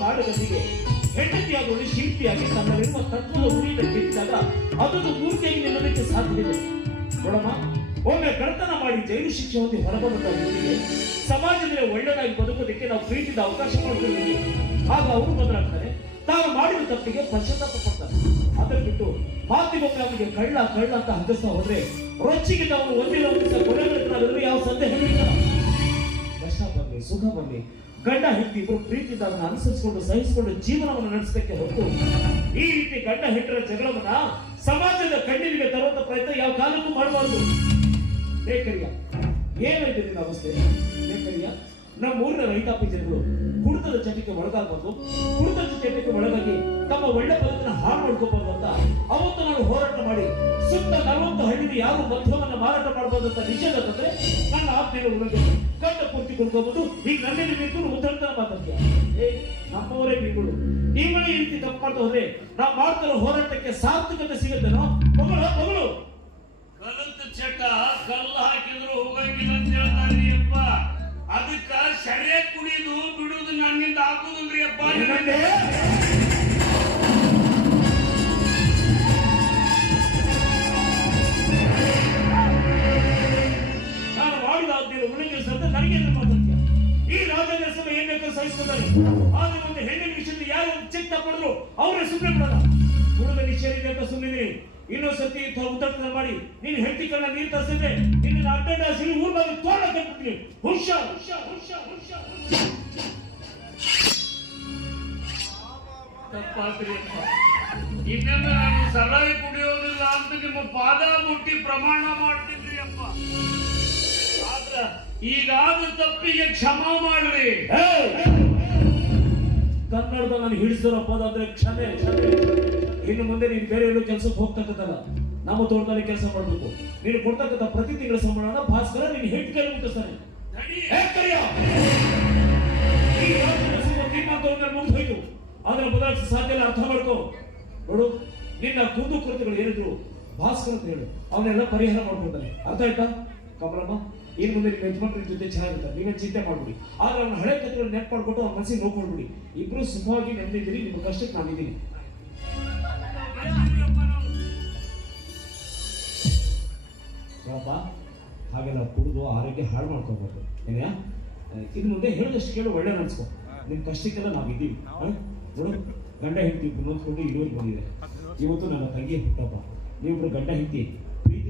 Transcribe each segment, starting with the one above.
ಕಾಡುಗತಿಗೆ ಹೆಂಡತಿಯಾದವಳು ಶಿಲ್ಪಿಯಾಗಿ ತನ್ನಲ್ಲಿರುವ ತತ್ವದ ಉರಿಯಿಂದ ಕೆತ್ತಿದಾಗ ಅದೊಂದು ಪೂರ್ತಿಯಾಗಿ ನಿಲ್ಲೋದಕ್ಕೆ ಸಾಧ್ಯವಿದೆ ನೋಡಮ್ಮ, ಒಮ್ಮೆ ಕರ್ತನ ಮಾಡಿ ಜೈಲು ಶಿಕ್ಷೆ ಹೊಂದಿ ಹೊರಬಂದ ವ್ಯಕ್ತಿಗೆ ಸಮಾಜದಲ್ಲಿ ಒಳ್ಳೆಯದಾಗಿ ಬದುಕೋದಕ್ಕೆ ನಾವು ಪ್ರೀತಿದ ಅವಕಾಶ ಮಾಡಿಕೊಂಡಿದ್ದೀವಿ ಆಗ ಅವರು ಬದಲಾಗ್ತಾರೆ. ತಾವು ಮಾಡಿದ ತಪ್ಪಿಗೆ ಪಶ್ಚಾತ್ತಾಪ ಪಡ್ತಾರೆ. ಅದನ್ನು ಬಿಟ್ಟು ಅವನಿಗೆ ಕಳ್ಳ ಕಳ್ಳ ಅಂತ ಹಗ್ಗಿಸ್ತಾ ಹೋದ್ರೆ ರೊಚ್ಚಿಗೆ ನಾವು ಒಂದಿಲ್ಲ ಕೊನೆಗಳಿದ್ರೆ ಯಾವ ಸಂದೇಹವಿಲ್ಲ ಕಷ್ಟ ಬರಲಿ ಸುಖ ಬರಲಿ ಗಂಡ ಹೆಂಡತಿ ಇಬ್ಬರು ಪ್ರೀತಿಯಿಂದ ಅದನ್ನು ಅನುಸರಿಸಿಕೊಂಡು, ಸಹಿಸಿಕೊಂಡು ಜೀವನವನ್ನು ನಡೆಸಲಿಕ್ಕೆ ಹೊರತು ಈ ರೀತಿ ಗಂಡ ಹೆಂಡರ ಜಗಳವನ್ನ ಸಮಾಜದ ಕಣ್ಣಿಗೆ ತರುವಂತ ಪ್ರಯತ್ನ ಯಾವ ಕಾಲಕ್ಕೂ ಮಾಡಬಾರದು. ಬೇಕರಿಯ ಏನಾಯ್ತು ನಿನ್ನ ಅವಸ್ಥೆ? ಬೇಕರಿಯ ನಮ್ಮ ಊರಿನ ರೈತಾಪಿ ಜನಗಳು ಕುಡಿತದ ಚಟಕ್ಕೆ ಒಳಗಾಗಬಹುದು ಕುಡಿತದ ಚಟಕ್ಕೆ ಒಳಗಾಗಿ ತಮ್ಮ ಒಳ್ಳೆ ಬದುಕನ್ನ ಹಾಳು ಮಾಡ್ಕೋಬಾರ್ದು ಅಂತ ಅವತ್ತು ನಾನು ಹೋರಾಟ ಮಾಡಿ ಸುತ್ತ ಹಳ್ಳಿಗೆ ಯಾರು ಮದ್ಯವನ್ನು ಮಾರಾಟ ಮಾಡಬಹುದು ಅಂತ ನಿಷೇಧ ತಂದ್ರೆ ನನ್ನ ಆತ್ಮೀಯ ಗಂಡ ಪೂರ್ತಿ ಕೊಡ್ಕೋಬಹುದು ಈಗ ನನ್ನಲ್ಲಿ ನಿಂತು ಉದ್ದಂತ ಮಾತಾಡ್ತೀಯ ಏ ನಮ್ಮವರೇ ಬೀಗಳು ನೀವೇ ಈ ರೀತಿ ತಪ್ಪು ಮಾಡ್ತಾ ಹೋದ್ರೆ ನಾವು ಮಾಡ್ತಿರೋ ಹೋರಾಟಕ್ಕೆ ಸಾರ್ಥಕತೆ ಸಿಗುತ್ತೇನೋ? ಮಗಳು ಮಗಳು. ಕಲಂತ ಚಟ ಕಲ್ಲು ಹಾಕಿದ್ರು ಹೋಗಂಗಿಲ್ಲ ಅಂತ ಹೇಳ್ತಾರೆ ಅಪ್ಪ ಅದಕ್ಕ ಶರೇ ಕುಡಿದು ಬಿಡುದು ನನ್ನಿಂದ ಹಾಕುದಿಲ್ರಿ ಅಪ್ಪ. ಯಾರು ಪಡೆದ್ರು ಅವರೇ ಸುಮ್ಮನೆ ಬಿಡಲ್ಲ ಹುಡುಗ ನಿಷೇಧ ಅಂತ ಸುಮ್ಮನೆ ಇನ್ನೊಂದ್ ಸತಿ ಇಂಥ ಉತ್ತರದ ಮಾಡಿ, ನೀನ್ ಹೆಂಡತಿ ಕಣ್ಣ ನೀರು ತರಿಸಿದ್ರೆ ನಿನ್ನ ಅಡ್ಡ ಸಿರಿ ಊರ್ನಾಗ ಬಂದು ಕಟ್ಬಿಡ್ತೀನಿ. ಹುಷಾರ್ ಹುಷಾರ್ ಹುಷಾರ್ ಹುಷಾರ್. ತಪ್ಪಾತ್ರಿ ನಾನು ಸಲಾಯಿ ಕುಡಿಯೋದಿಲ್ಲ ಅಂತ ನಿಮ್ಮ ಪಾದ ಮುಟ್ಟಿ ಪ್ರಮಾಣ ಮಾಡ್ತಿದ್ರಿ ಅಪ್ಪ. ಆದ್ರ ಈಗಾದ ತಪ್ಪಿಗೆ ಕ್ಷಮಾ ಮಾಡ್ರಿ. ಏಯ್! ಕನ್ನಡದ ನಾನು ಹಿಡಿಸಿರೋ ಪದ ಅಂದ್ರೆ ಕ್ಷಮೆ ಕ್ಷಮೆ ಇನ್ನು ಮುಂದೆ ನೀನು ಬೇರೆ ಎಲ್ಲೂ ಕೆಲಸಕ್ಕೆ ಹೋಗ್ತಕ್ಕಂಥಲ್ಲ ನಮ್ಮ ತೋಟದಲ್ಲಿ ಕೆಲಸ ಮಾಡಬೇಕು. ನೀನು ಕೊಡ್ತಕ್ಕಂಥ ಪ್ರತಿ ತಿಂಗಳ ಸಂಬಳನ ಭಾಸ್ಕರ ನೀನು ಹೆಡ್ ಕೈ ಮುಟ್ಟಿಸ್ತಾನೆ. ಮುಗಿದೋಯ್ತು ಆದ್ರೆ ಬದಲಾಯಿಸಿ ಸಾಧ್ಯ ಅರ್ಥ ಮಾಡ್ಕೋ. ನೋಡು, ನಿನ್ನ ಕೂದು ಕೃತಿಗಳು ಏನಿದ್ರು ಭಾಸ್ಕರ್ ಅಂತ ಹೇಳು. ಅವನ್ನೆಲ್ಲ ಪರಿಹಾರ ಮಾಡ್ಕೊಳ್ತಾನೆ ಅರ್ಥ ಆಯ್ತಾ, ಕಮಲಮ್ಮ? ಇನ್ ಮುಂದೆ ನಿಮ್ಮ ಯಜಮಾನ್ರ ಜೊತೆ ಚೆನ್ನಾಗಿರ್ತಾರೆ. ನೀವು ಚಿಂತೆ ಮಾಡ್ಬಿಡಿ. ಆದ್ರೆ ಅವ್ನ ಹಳೆ ಕಥೆಗಳು ನೆನಪು ಮಾಡ್ಕೊಟ್ಟು ಅವ್ನ ಮನಸ್ಸಿಗೆ ನೋಡ್ಕೊಳ್ಬಿಡಿ ಇಬ್ರು ಸುಖವಾಗಿ ನೆಮ್ಮದಿದ್ದೀರಿ ನಿಮ್ಮ ಕಷ್ಟಕ್ಕೆ ನಾನಿದ್ದೀನಿ ನಾವು? ನೋಡಪ್ಪ, ಹಾಗೆಲ್ಲ ಕುಡಿದು ಆರೋಗ್ಯ ಹಾಳು ಮಾಡ್ಕೋಬೇಕು ಏನ್ಯಾ? ಇದು ಮುಂದೆ ಹೇಳಿದಷ್ಟು ಕೇಳು ಒಳ್ಳೆ ಅನ್ಸ್ಕೊ. ನಿಮ್ಮ ಕಷ್ಟಕ್ಕೆಲ್ಲ ನಾವು ಇದ್ದೀವಿ. ಹ? ನೋಡು, ಗಂಡ ಹೆಂಡತಿ ನೋಡ್ಕೊಂಡು ಇಳುವರಿ ಬಂದಿದೆ ಇವತ್ತು ನನ್ನ ತಂಗಿ ಹುಟ್ಟಪ್ಪ. ನೀವಿಬ್ರು ಗಂಡ ಹೆಂಡತಿ.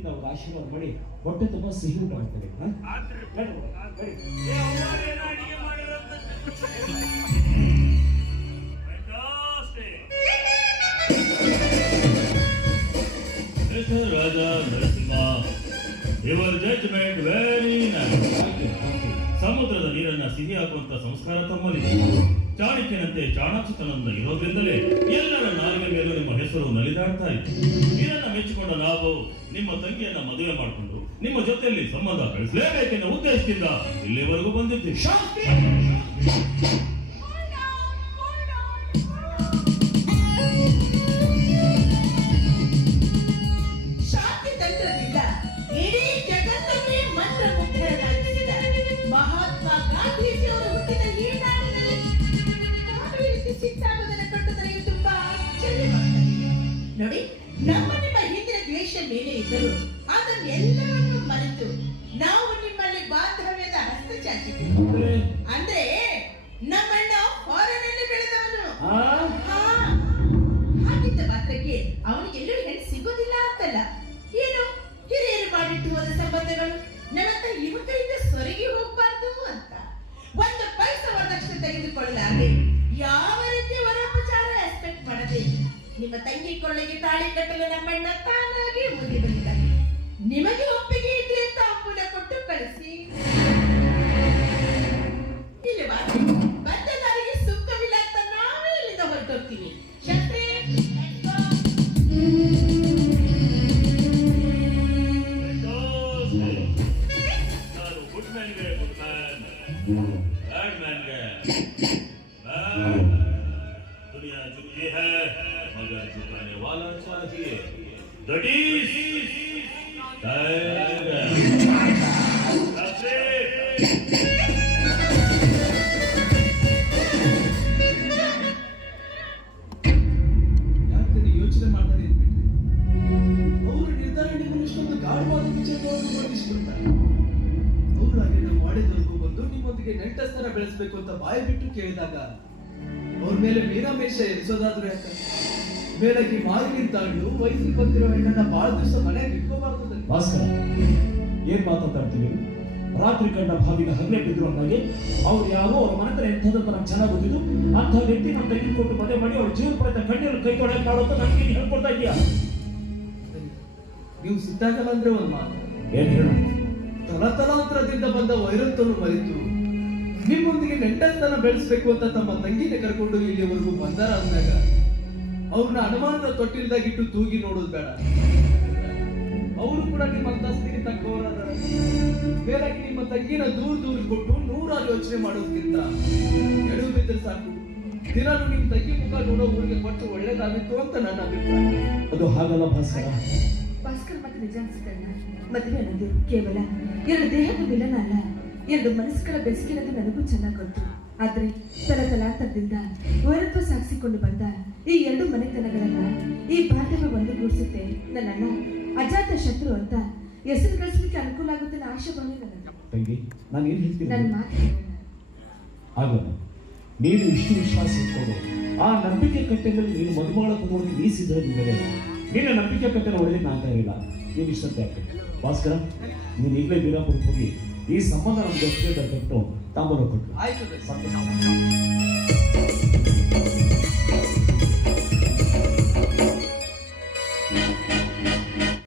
ಪ್ರೀತಿನ ಅವ್ರ ಆಶೀರ್ವಾದ ಮಾಡಿ ಹೊಟ್ಟೆ ತುಂಬ ಸಿಹಿ ಊಟ ಮಾಡ್ತಾರೆ ಹ? ಆತ್ರಿ. ನಡಿ, ನಡಿ. ಏ, ಅವ್ವಾರು ಏನೋ ಅಡಿಗೆ ಮಾಡಿರಂತ. Mr. Raja Narasimha, your judgment very ಹಾಕುವಂತ ಸಂಸ್ಕಾರ ತಮ್ಮಲ್ಲಿ. ಚಾಣಕ್ಯನಂತೆ ಚಾಣಾಕ್ಷತನದಿಂದ ಇರೋದ್ರಿಂದಲೇ ಎಲ್ಲರ ನಾಲಿಗೆ ಮೇಲೆ ನಿಮ್ಮ ಹೆಸರು ನಲಿದಾಡ್ತಾ ಇತ್ತು. ಇದನ್ನ ಮೆಚ್ಚಿಕೊಂಡ ನಾವು ನಿಮ್ಮ ತಂಗಿಯನ್ನ ಮದುವೆ ಮಾಡಿಕೊಂಡು ನಿಮ್ಮ ಜೊತೆಯಲ್ಲಿ ಸಂಬಂಧ ಬೆಳೆಸಲೇಬೇಕೆನ್ನುವ ಉದ್ದೇಶದಿಂದ ಇಲ್ಲಿವರೆಗೂ ಬಂದಿದ್ದೀವಿ. ಅದನ್ನೆಲ್ಲವನ್ನು ಮರೆತು ನಾವು ನಿಮ್ಮಲ್ಲಿ ಬಾಂಧವ್ಯದ ಹಸ್ತ ಚಾಚಿದ್ದೇವೆ ಅಂದ್ರೆ ನಮ್ಮಣ್ಣ ಹೊರನಲ್ಲಿ ಬೆಳೆದವನು. ಹಾಗಿದ್ದ ಮಾತ್ರಕ್ಕೆ ಅವನಿಗೆ ಎಲ್ಲೂ ಹೆಣ್ಣು ಸಿಗೋದಿಲ್ಲ ಅಂತಲ್ಲ. ಏನು? ಹಿರಿಯರು ಮಾಡಿಟ್ಟು ಹೋದ ಸಂಬಂಧಗಳು? ನಮ್ಮತ್ತ ಯುವಕರಿಂದ ಸೊರಗಿ ಹೋಗ್ಬಾರ್ದು ಅಂತ. ಒಂದು ಪೈಸ ವರದಕ್ಷಿಣೆ ತೆಗೆದುಕೊಳ್ಳಲಾರೆ ಯಾವ ರೀತಿ ವರಾಪಚಾರ ಎಕ್ಸ್ಪೆಕ್ಟ್ ಮಾಡದೆ ನಿಮ್ಮ ತಂಗಿ ಕೊಳ್ಳೆಗೆ ತಾಳಿ ಕಟ್ಟಲು ನಮ್ಮಣ್ಣ ತಾನಾಗಿ ಮುಗಿ ಬಂದಿದ್ದಾರೆ ನಿಮಗೆ ಒಪ್ಪಿಗೆ ಇದ್ರೆ ತಾಂಬೂಲ ಕೊಟ್ಟು ಕಳಿಸಿ ಇಲ್ಲವಾ ಬಂದ ದಾರಿಗೆ ಸುಖವಿಲ್ಲ ಅಂತ ನಾವೇ ಇಲ್ಲಿಂದ ಹೊರಟೋಗ್ತೀವಿ ಶಸ್ತ್ರಿ let's go. ನಾನು ಗುಡ್ ಮ್ಯಾನ್ಗೆ ಗುಡ್ ಮ್ಯಾನ್ ಬ್ಯಾಡ್ ಮ್ಯಾನ್ಗೆ ಯೋಚನೆ ಮಾಡ್ತಾರೆ ಅವರು ನಿರ್ಧಾರ ಇಷ್ಟೊಂದು ಗಾಢವಾದ ವಿಚಾರವನ್ನು ನಾವು ಮಾಡಿದವರೆಗೂ ಬಂದು ನಿಮ್ಮೊಂದಿಗೆ ನೆಂಟಸ್ತರ ಬೆಳೆಸಬೇಕು ಅಂತ ಬಾಯಿ ಬಿಟ್ಟು ಕೇಳಿದಾಗ, ಅವ್ರ ಮೇಲೆ ಮೀರಾಮೇಷ ಎರಿಸೋದಾದ್ರೆ ಮೇಲಕ್ಕೆ ಮಾರ್ಗಿನ ತಾಂಡು ವಯಸ್ಸಿಗೆ ಬಂದಿರೋ ಹೆಣ್ಣನ್ನ ಬಾಳ ದಿವಸ ಮನೆಗೆ ಇಟ್ಕೋಬಾರ್ದು ಭಾಸ್ಕರ, ಏನ್ ಮಾತಾಡ್ತೀವಿ ರಾತ್ರಿ ಕಂಡ ಭಾವಿನ ಹಗಲೇ ಬಿದ್ರು ಅಂದಾಗೆ ಅವ್ರು ಯಾರೋ ಅವ್ರ ಮನೆತರ ಎಂಥದ್ದು ನಮ್ಗೆ ಚೆನ್ನಾಗಿ ಗೊತ್ತಿದ್ದು ಅಂಥ ವ್ಯಕ್ತಿ ನಮ್ಮ ತೆಗೆದುಕೊಂಡು ಮದುವೆ ಮಾಡಿ ಅವ್ರ ಜೀವನ ಪಡೆದ ಕಣ್ಣೀರು ಕೈ ತೊಡಕ್ಕೆ ಮಾಡೋದು ನನಗೆ ನೀನು ಹೇಳ್ಕೊಡ್ತಾ ಇದೆಯಾ ನೀವು ಸಿದ್ಧಾಗಲ್ಲ ಅಂದ್ರೆ ಒಂದು ಮಾತು. ಏನ್ ಹೇಳು? ತಲತಲಾಂತರದಿಂದ ಬಂದ ವೈರತ್ವವನ್ನು ಮರೆತು ನಿಮ್ಮೊಂದಿಗೆ ನೆಂಟಸ್ತನ ಬೆಳೆಸಬೇಕು ಅಂತ ತಮ್ಮ ತಂಗಿನ ಕರ್ಕೊಂಡು ಇಲ್ಲಿವರೆಗೂ ಬಂದಾರ ಅಂದಾಗ ಅವ್ರನ್ನ ಅನುಮಾನದ ತೊಟ್ಟಿಲ್ದಾಗಿಟ್ಟು ತೂಗಿ ನೋಡೋದು ಬೇಡ. ಅವರು ಕೂಡ ನಿಮ್ಮ ತಸ್ತಿಗೆ ತಕ್ಕವರಾದ ನಿಮ್ಮ ತಂಗಿನ ದೂರ ದೂರ ಕೊಟ್ಟು ನೂರಾರು ಯೋಚನೆ ಮಾಡೋದಕ್ಕಿಂತ ಎಡವು ಬಿದ್ದರೆ ಸಾಕು. ದಿನಾಲು ನಿಮ್ಮ ತಂಗಿ ಮುಖ ನೋಡೋ ಊರಿಗೆ ಕೊಟ್ಟು ಒಳ್ಳೇದಾಗಿತ್ತು ಅಂತ ನನ್ನ ಅಭಿಪ್ರಾಯ. ಅದು ಹಾಗಲ್ಲ ಭಾಸ್ಕರ. ಭಾಸ್ಕರ್ ಮತ್ತೆ ನಿಜ ಅನ್ಸುತ್ತೆ ಮದುವೆ ಅನ್ನೋದು ಕೇವಲ ಎರಡು ದೇಹದ ಮಿಲನ ಅಲ್ಲ ಎರಡು ಮನಸ್ಸುಗಳ ಬೆಸುಕಿನದು ನನಗೂ ಚೆನ್ನಾಗಿ ಗೊತ್ತು. ಆದ್ರೆ ತಲತಲಾಂತರದಿಂದ ವೈರತ್ವ ಸಾಗಿಸಿಕೊಂಡು ಬಂದ ಈ ಎರಡು ಮನೆತನಗಳನ್ನ ಈ ಬಾಂಧವ್ಯ ಒಂದುಗೂಡಿಸುತ್ತೆ ನನ್ನ ಅಣ್ಣ ಅಜಾತ ಶತ್ರು ಅಂತ ಹೆಸರು ಗಳಿಸ್ಲಿಕ್ಕೆ ಅನುಕೂಲ ಆಗುತ್ತೆ ಆಶೆ ಬಂದಿದೆ ತಂಗಿ ನಾನು ಏನು ಹೇಳ್ತೀನಿ ನನ್ನ ಮಾತು ನೀನು. ಇಷ್ಟು ವಿಶ್ವಾಸ ಇಟ್ಕೊಂಡು ಆ ನಂಬಿಕೆ ಕಟ್ಟೆನಲ್ಲಿ ನೀನು ಮದುಮಗಳ ಕುಟುಂಬಕ್ಕೆ ನೀ ಸಿದ್ಧರಾದ ಮೇಲೆ ನಿನ್ನ ನಂಬಿಕೆ ಕಟ್ಟೆನ ಒಳ್ಳೆ ನಾನು ಇಲ್ಲ ನೀನು ಇಷ್ಟಂತೆ ಯಾಕೆ ಭಾಸ್ಕರ ನೀನು ಈಗಲೇ ಬೀರಾಪುರ ಹೋಗಿ ಈ ಸಂಬಂಧ ನಮ್ಗೆ ಗೊತ್ತಿದೆ ಕಟ್ಟು ತಾಂಬರ ಕೊಟ್ಟು. ಆಯ್ತು. ಸಂತೋಷ.